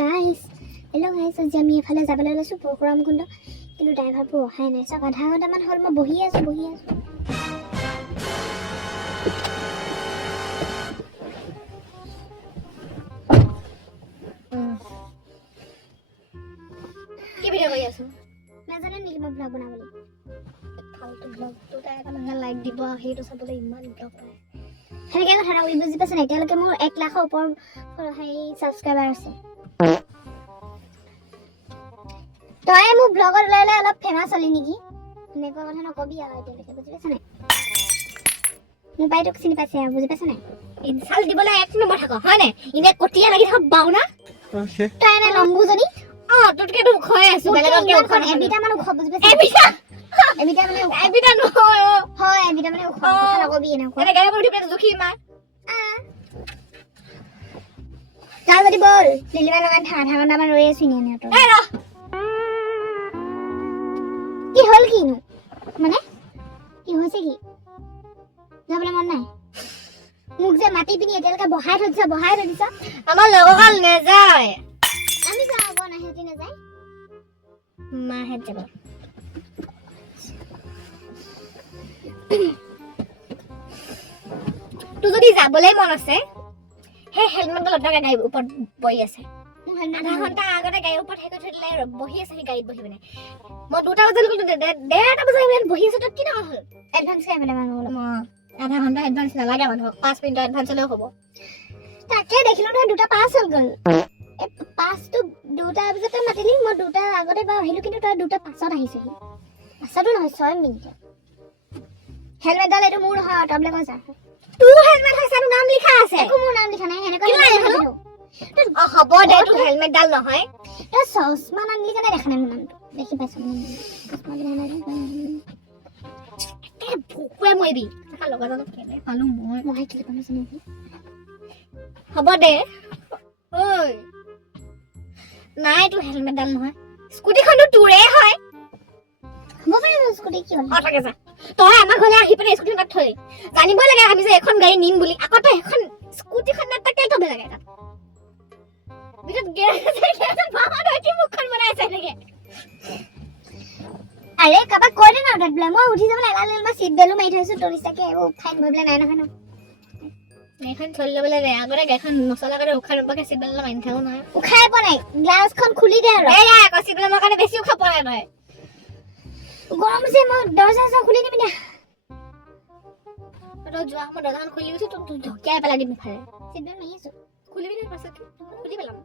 Guys hello' guys আজি আমি এফালে যাবলৈ লৈছোঁ পৰশুৰাম কুণ্ড কিন্তু ড্ৰাইভাৰবোৰ অহাই নাই চাওক আধা ঘণ্টামান হ'ল মই বহি আছোঁ কি ভিডিঅ' কৰি আছো নাজানে নেকি মই ব্লগ বনাবলৈ ফালতু ব্লগটো তাই এটা মানুহে লাইক দিব সেইটো চাবলৈ ইমান ব্লগ পায় সেনেকৈ কথা এটা বুজি পাইছে নাই এতিয়ালৈকে মোৰ 1 লাখৰ ওপৰ ছাবস্ক্ৰাইবাৰ আছে তই মোৰ ব্লগত ওলালে অলপ ফেমাছ হলি নেকি এনেকুৱা কথা নকবি আৰু এতিয়ালৈকে বুজি পাইছ নাই মোৰ পাই তোক চিনি পাইছে আৰু বুজি পাইছ নাই ইনচাল্ট দিবলৈ 1 নম্বৰ থাক হয় নাই ইনে কটিয়া লাগি থাক বাউনা তই এনে লম্বুজনী তোতকে তো খয় আছো বেলেগতকে ওখ এবিটা মানে ওখ বুজি পাইছ এবিটা মানে ওখ এবিটা নহয় হয় এবিটা মানে ওখ কথা নকবি এনেকুৱা এনে গাড়ী উঠি পেলাই জুখি মাৰ যাও যদি বল লিলিমা লগান আধা ঘণ্টামান ৰৈ আছো এনে তই এই ৰ কি হল কিনো মানে কি হৈছে কি যাবলৈ মন নাই মোক যে মাটি পিনি এতিয়ালৈকে বহাই থৈ দিছ আমাৰ লগকাল নেযায় আমি যাওঁ আকৌ নাহিতি নাযায় মাহেত যাব তোৰ যদি যাবলৈ মন আছে সেই হেলমেটডাল লটাকে গাড়ীৰ ওপৰত বহি আছে আধা ঘণ্টা আগতে গাড়ীৰ ওপৰত হেৰি কৰি থৈ দিলে বহি আছে সেই গাড়ীত বহি পিনে মই 2টা বজাত গ'লো 1:30 বজাত বহি আছো তাত কি ডাঙৰ হ'ল এডভান্স খাই পেলাই মানুহ আধা ঘণ্টা এডভান্স নালাগে মানুহক 5 মিনিটৰ এডভান্স হ'লেও হ'ব তাকে দেখিলো নহয় 2টা পাছ হৈ গ'ল 5টো 2টা বজাতে মাতিলি মই 2টাৰ আগতে বাৰু আহিলো কিন্তু তই 2টা পাছত আহিছিলি পাছতো নহয় 6 মিনিট হেলমেটডাল এইটো মোৰ নহয় তই বোলে কৈছা তোৰ হেলমেট হৈছে আৰু নাম লিখা আছে একো মোৰ নাম লিখা নাই এনেকুৱা হ'ব দে তোৰ হেলমেটডাল নহয় তই চশমা নাম লিখা নাই দেখা নাই মোৰ নামটো দেখি পাইছ ভুকুৱে মৰিবি লগৰজনক কেনে পালো মই কি পাইছো হ'ব দে ঐ নাই তোৰ হেলমেটডাল নহয় স্কুটিখনটো তোৰে হয় হ'ব পাৰে মোৰ স্কুটি কি হ'ল অটাকে যা তই আমাৰ ঘৰলৈ আহি পিনে স্কুটিখন তাত থৈ জানিবই লাগে আমি যে এখন গাড়ী নিম বুলি আকৌ তই এখন স্কুটিখন নাটাকে থব লাগে তাত ভিতৰত গেৰেজ বাহাত কি মুখখন বনাই আছে নেকি আৰে কাবাক কৈ দে না তাত বোলে মই উঠি যাবলৈ এলাহ লাগিল মই চিট বেলো মাৰি থৈছো তোৰ নিচাকে এইবোৰ ফাইন ভৰিবলৈ নাই নহয় ন এখন চলি ল'বলৈ দে আগতে গাড়ীখন নচলা কাৰণে উশাহ নোপোৱাকে চিট বেল্ট মাৰি থাকো নহয় উশাই পোৱা নাই গ্লাছখন খুলি দে আৰু এই আকৌ চিট বেল্টৰ কাৰণে বেছি উশাহ পোৱা নাই তই গৰম হৈছে মই দৰ্জা খুলি দিবি না তই যোৱা সময়ত দৰ্জাখন খুলি গৈছো তোক ঢকিয়াই পেলাই দিম ইফালে চিট বেল মাৰি আছো খুলিবি নে পাছত খুলি পেলাম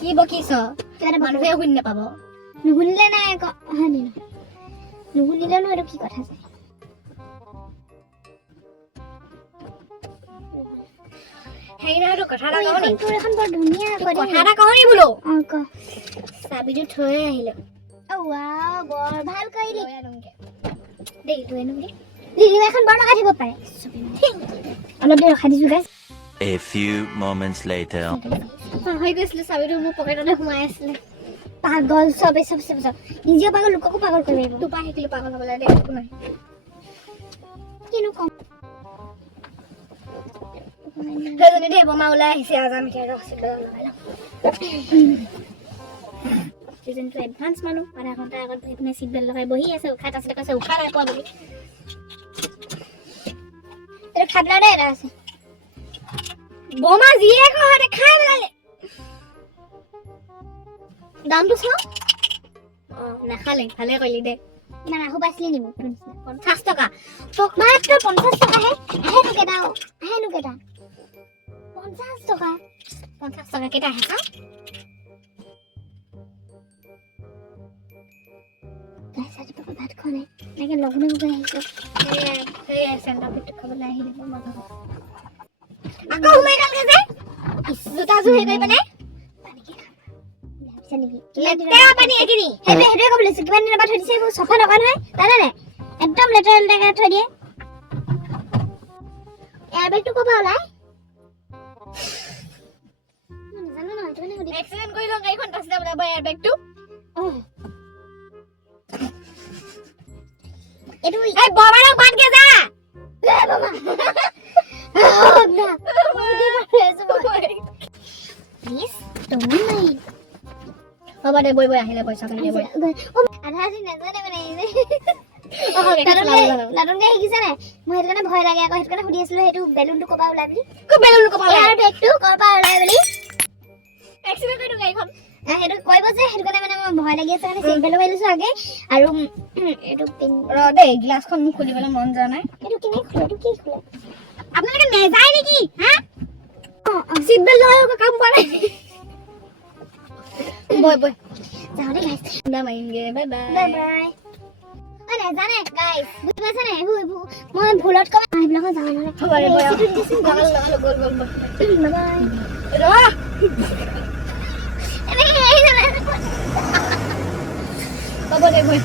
কি বকিছ মানুহে শুনি নাপাব নুশুনিলে নাই আকৌ নুশুনিলেনো এইটো কি কথা আছে হেৰি নহয় তোৰ কথা এটা কওঁ নি তোৰ এখন বৰ ধুনীয়া কথা এটা কওঁ নি বোলো ক চাবিটো থৈ আহিলো ৱাও বৰ ভাল কৰিলি দেই লৈ আনো বুলি লিলিমা এখন বৰ লগাই দিব পাৰে অলপ দেৰি ৰখাই দিছো গাইছ A few moments later. হৈ গৈছিলে চাবিটো মোৰ পকেটতে সোমাই আছিলে পাগল চবে নিজেও পাগল লোককো পাগল কৰি দিব তোৰ পৰা শিকিলো পাগল হ'বলৈ দে একো নাই কিনো কম সেইজনী দেই বোমা ওলাই আহিছে আজাম এতিয়া ৰচিদ লগাই লওঁ যোনটো এডভান্স মানুহ আধা ঘণ্টা আগত বহি পিনে চিট বেল্ট লগাই বহি আছে উশাহ আছিলে কৈছে উশাহ নাই পোৱা বুলি এইটো খাবলা দে এটা আছে বোমা যিয়ে কয় খাই পেলালে দামটো চাওঁ নাখালে ভালে কৰিলি দে ইমান আহু পাইছিলি নিব 50 টকা তোক মাত্ৰ 50 টকাহে আহেনো কেইটা 50 টকা 50 টকা কেইটা আহে চাওঁ ভাত খোৱা নাই এনেকে লঘোণে গৈ আহিছো সেই চেণ্ডাৰ পিঠা খাবলৈ আহিলে মজা আকৌ সোমাই গ'লগে যে জোতা জোৰ হেৰি কৰি পেলাই লেতেৰা পানী এখিনি সেইটোৱে ক'ব লৈছো কিমান দিনৰ পৰা থৈ দিছে এইবোৰ চফা নকৰা নহয় জানে নাই একদম লেতেৰা থৈ দিয়ে এয়াৰবেগটো ক'ৰ পৰা ওলাই নাজানো নহয় এক্সিডেন্ট কৰি লওঁ গাড়ীখন তাছতে ওলাব এয়াৰবেগটো হ'ব দে বৈ আহিলে পইচা পাই বৈ আধা দিন নাজানে মানে নতুনকে শিকিছে নাই মই সেইটো কাৰণে ভয় লাগে আকৌ সেইটো কাৰণে সুধি আছিলো সেইটো বেলুনটো ক'বা ওলাই বুলি বেলুন ক'ব এয়াৰ বেগটো ক'ৰ পৰা ওলাই বুলি এক্সিডেণ্ট কৰি গাড়ীখন সেইটো কৰিব যে সেইটো কাৰণে মানে মই ভয় লাগি আছে কাৰণে চিট বেল্ট মাৰি লৈছো আগে আৰু এইটো ৰ দেই গ্লাছখন মোক খুলিবলৈ মন যোৱা নাই এইটো কেনেকৈ খোলে এইটো কি খোলে আপোনালোকে নেযায় নেকি হা চিট বেল্ট লৈ কাম কৰা নাই বৈ যাওঁ দেই গাইছ না মাৰিমগে বাই বাই বাই বাই নাজানে গাইছ বুজি পাইছে নাই মই ভুলত কম সেইবিলাকত যাওঁ নহ'লে হ'ব দে বৈ গ'ল বাই ৰ এনেকৈ হ'ব দে বৈ